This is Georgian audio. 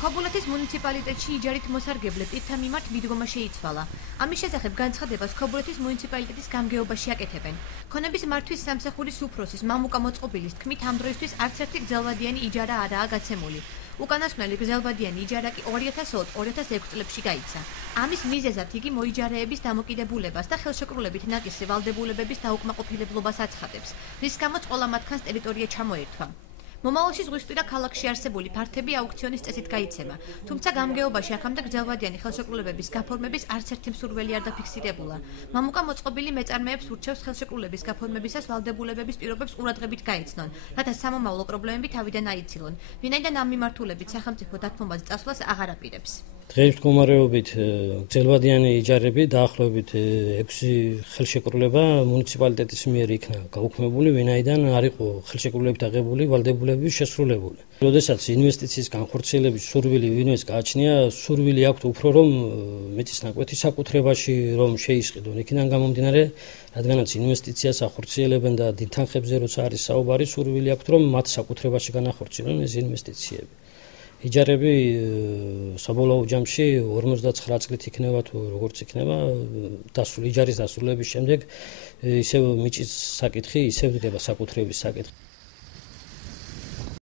ქობულეთის მუნიციპალიტეტში იჯარით მოსარგებლე პირთა მიმართ მიდგომა შეიცვალა. ამის შესახებ განცხადებას ქობულეთის მუნიციპალიტეტის გამგეობაში აკეთებენ. ქონების მართვის სამსახურის უფროსის მამუკა მოწყობილის თქმით, ამ დროისთვის არც ერთი გრძელვადიანი იჯარა არაა გაცემული. უკანასკნელი გრძელვადიანი იჯარა კი 2002-2006 წლებში გაიცა. ამის მიზეზად იგი მოიჯარეების დამოკიდებულებას და ხელშეკრულებით ნაკისრი ვალდებულებების დაუკმაყოფილებლობას აცხადებს, რის გამოც ყველა მათგანს ტერიტორია ჩამოერთვა. მომავალში ზღვისპირა ქალაქში არსებული ფართები აუქციონის წესით გაიცემა, თუმცა გამგეობაში აქამდე გრძელვადიანი ხელშეკრულებების გაფორმების არც ერთი მსურველი არ დაფიქსირებულა. მამუკა მოწყობილი მეწარმეებს ურჩევს ხელშეკრულების გაფორმებისას ვალდებულებების პირობებს ყურადღებით გაეცნონ, რათა სამომავლო პრობლემები თავიდან აიცილონ, ვინაიდან ამ მიმართულებით სახელმწიფო დათმობაზე წასვლას აღარ აპირებს. დღეს მდგომარეობით გრძელვადიანი იჯარები დაახლოებით 6 ხელშეკრულება მუნიციპალიტეტის მიერ იქნა გაუქმებული, ვინაიდან არ იყო ხელშეკრულებით აღებული ვალდებულებების შესრულებული. როდესაც ინვესტიციის განხორციელების სურვილი ვინმეს გააჩნია, სურვილი აქვს უფრო რომ მეწისნაკვეთის საკუთრებაში რომ შეისყიდონ. იქიდან გამომდინარე, რადგანაც ინვესტიციას ახორციელებენ და დიდ თანხებზე როცა არის საუბარი, სურვილი აქვს რომ მათ საკუთრებაში განახორციელონ ეს ინვესტიციები. იჯარები საბოლოო ჯამში 59 წლით იქნება თუ როგორც იქნება იჯარის დასრულების შემდეგ ისევ მიჭის საკითხი ისევ დგება საკუთრების საკითხი.